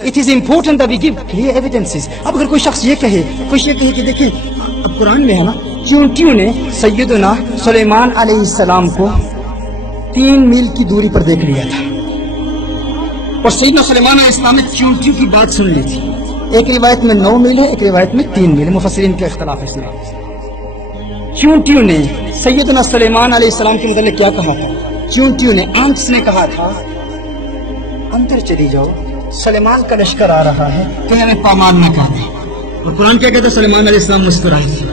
It is important that we give clear evidences. اب اگر کوئی شخص یہ کہے کہ دیکھیں اب قرآن میں ہے نا چونٹیوں نے سیدنا سلیمان علیہ السلام کو 3 میل کی دوری پر دیکھ لیا تھا اور سیدنا سلیمان علیہ السلام نے چونٹیوں کی بات سن لی تھی. ایک روایت میں 9 میل ہے, ایک روایت میں 3 میل ہے, مفسرین کے اختلاف ہے. چونٹیوں نے سیدنا سلیمان علیہ السلام کے متعلق کیا کہا تھا؟ چونٹیوں نے آنکھ نے کہا تھا اندر چلی جاؤ, سلیمان کا لشکر آ رہا ہے, کہیں ہمیں پامال نہ کر دے. اور قرآن کیا کہتا ہے؟ سلیمان علیہ السلام مسکرائے تھے.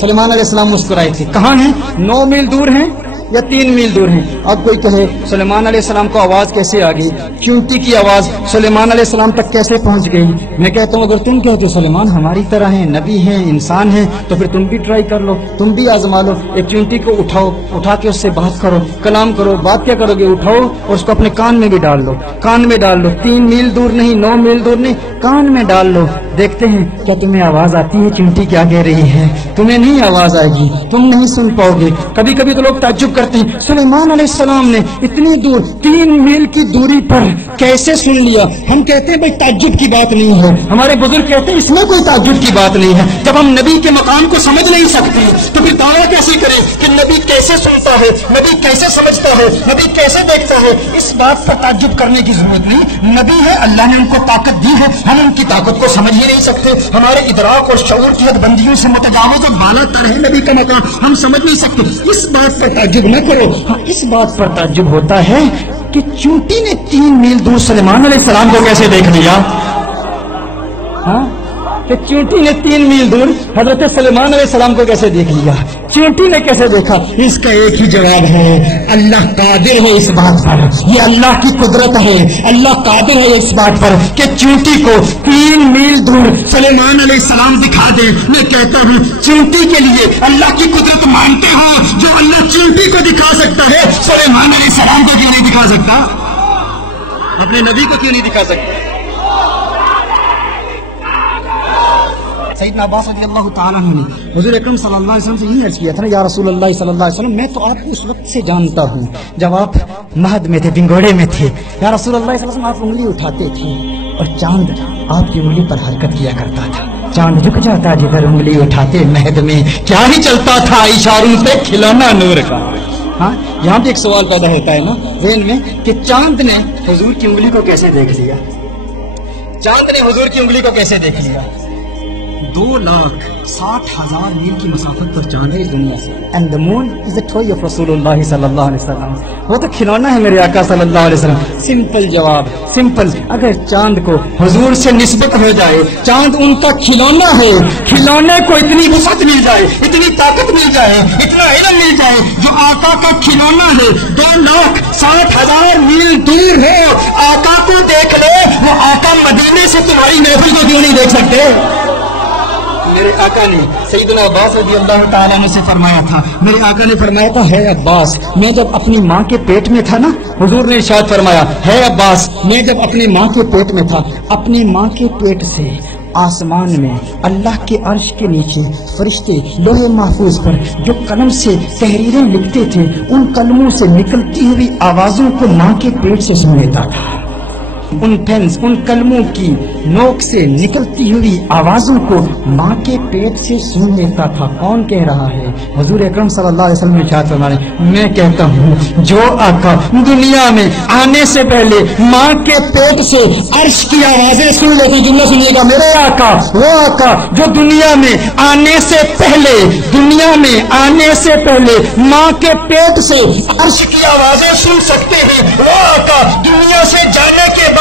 سلیمان علیہ السلام مسکرائے تھے. کہاں ہیں؟ 9 میل دور ہیں یا 3 میل دور ہیں؟ اب کوئی کہے سلیمان علیہ السلام کو آواز کیسے آ گئی, چونٹی کی آواز سلیمان علیہ السلام تک کیسے پہنچ گئی؟ میں کہتا ہوں اگر تم کہتے ہو سلیمان ہماری طرح ہیں, نبی ہیں, انسان ہیں, تو پھر تم بھی ٹرائی کر لو, تم بھی آزما لو. ایک چونٹی کو اٹھاؤ, اٹھا کے اس سے بات کرو, کلام کرو. بات کیا کرو گے؟ اٹھاؤ اور اس کو اپنے کان میں بھی ڈال لو, کان میں ڈال لو. 3 میل دور نہیں, 9 میل دور نہیں, کان میں ڈال لو. دیکھتے ہیں کیا تمہیں آواز آتی ہے چونٹی کیا کہہ رہی ہے. تمہیں نہیں آواز آئے گی, تم نہیں سن پاؤ گے. کبھی کبھی تو لوگ تعجب کرتے ہیں سلیمان علیہ السلام نے اتنی دور 3 میل کی دوری پر کیسے سن لیا. ہم کہتے ہیں بھائی تعجب کی بات نہیں ہے. ہمارے بزرگ کہتے ہیں اس میں کوئی تعجب کی بات نہیں ہے. جب ہم نبی کے مقام کو سمجھ نہیں سکتے تو پھر دعویٰ کیسے کریں کہ نبی کیسے سنتا ہے, نبی کیسے سمجھتا ہے, نبی کیسے دیکھتا ہے. اس بات پر تعجب کرنے کی ضرورت نہیں. نبی ہے, اللہ نے ان کو طاقت دی ہے, ہم ان کی طاقت کو سمجھ ہی نہیں سکتے. ہمارے ادراک اور شعور کی حد بندیوں سے متجاوز اور بالا تر ہے نبی کا مقام, ہم سمجھ نہیں سکتے. اس بات پر تعجب نہ کرو. ہاں اس بات پر تعجب ہوتا ہے کہ چونٹی نے 3 میل دور سلیمان علیہ السلام کو کیسے دیکھ لیا. ہاں کہ چونٹی نے 3 میل دور حضرت سلیمان علیہ السلام کو کیسے دیکھ لیا, چونٹی نے کیسے دیکھا؟ اس کا ایک ہی جواب ہے, اللہ قادر ہے اس بات پر. یہ اللہ کی قدرت ہے, اللہ قادر ہے اس بات پر کہ چونٹی کو 3 میل دور سلیمان علیہ السلام دکھا دے. میں کہتا ہوں چونٹی کے لیے اللہ کی قدرت مانتے ہو؟ جو اللہ چونٹی کو دکھا سکتا ہے سلیمان علیہ السلام کو کیوں نہیں دکھا سکتا؟ اپنے نبی کو کیوں نہیں دکھا سکتا؟ سیدنا عباس رضی اللہ تعالیٰ عنہ نے حضور اکرم صلی اللہ علیہ وسلم سے یہ عرض کیا تھا نا, یا رسول اللہ صلی اللہ علیہ وسلم میں تو آپ کو اس وقت سے جانتا ہوں جب آپ مہد میں تھے, بنگوڑے میں تھے. یا رسول اللہ صلی اللہ علیہ وسلم آپ انگلی اٹھاتے تھے اور چاند آپ کی انگلی پر حرکت کیا کرتا تھا. چاند جھک جاتا جدھر انگلی اٹھاتے. مہد میں کیا ہی چلتا تھا, اشاروں پہ کھلونا نور کا. ہاں یہاں پہ ایک سوال پیدا ہوتا ہے نا ذہن میں کہ چاند نے حضور کی انگلی کو کیسے دیکھ لیا, چاند نے حضور کی انگلی کو کیسے دیکھ لیا. 2,60,000 میل کی مسافت پر چاند ہے اس دنیا سے. And the moon is a ٹوئی of رسول اللہ صلی اللہ علیہ وسلم. وہ تو کھلونا ہے میرے آقا صلی اللہ علیہ وسلم. سمپل جواب, سمپل. اگر چاند کو حضور سے نسبت ہو جائے, چاند ان کا کھلونا ہے, کھلونے کو اتنی وسعت مل جائے, اتنی طاقت مل جائے, اتنا علم مل جائے جو آقا کا کھلونا ہے, 2,60,000 میل دور ہے, آقا کو دیکھ لے. وہ آقا مدینے سے تمہاری محفل کو کیوں نہیں دیکھ سکتے؟ میرے آقا نے سیدنا عباس رضی اللہ تعالیٰ عنہ سے فرمایا تھا, میرے آقا نے فرمایا تھا ہے عباس میں جب اپنی ماں کے پیٹ میں تھا نا, حضور نے ارشاد فرمایا ہے عباس میں جب اپنی ماں کے پیٹ میں تھا, اپنی ماں کے پیٹ سے آسمان میں اللہ کے عرش کے نیچے فرشتے لوح محفوظ پر جو قلم سے تحریریں لکھتے تھے, ان قلموں سے نکلتی ہوئی آوازوں کو ماں کے پیٹ سے سن لیتا تھا. ان پینس, ان قلموں کی نوک سے نکلتی ہوئی آوازوں کو ماں کے پیٹ سے سن لیتا تھا. کون کہہ رہا ہے؟ حضور اکرم صلی اللہ علیہ وسلم نے ارشاد فرمایا, میں کہتا ہوں جو آقا دنیا میں آنے سے پہلے ماں کے پیٹ سے عرش کی آوازیں سن لیتے. جملہ سنیے گا, میرے آقا وہ آقا جو دنیا میں آنے سے پہلے, دنیا میں آنے سے پہلے ماں کے پیٹ سے عرش کی آوازیں سن سکتے ہیں, وہ آقا دنیا سے جانے کے بعد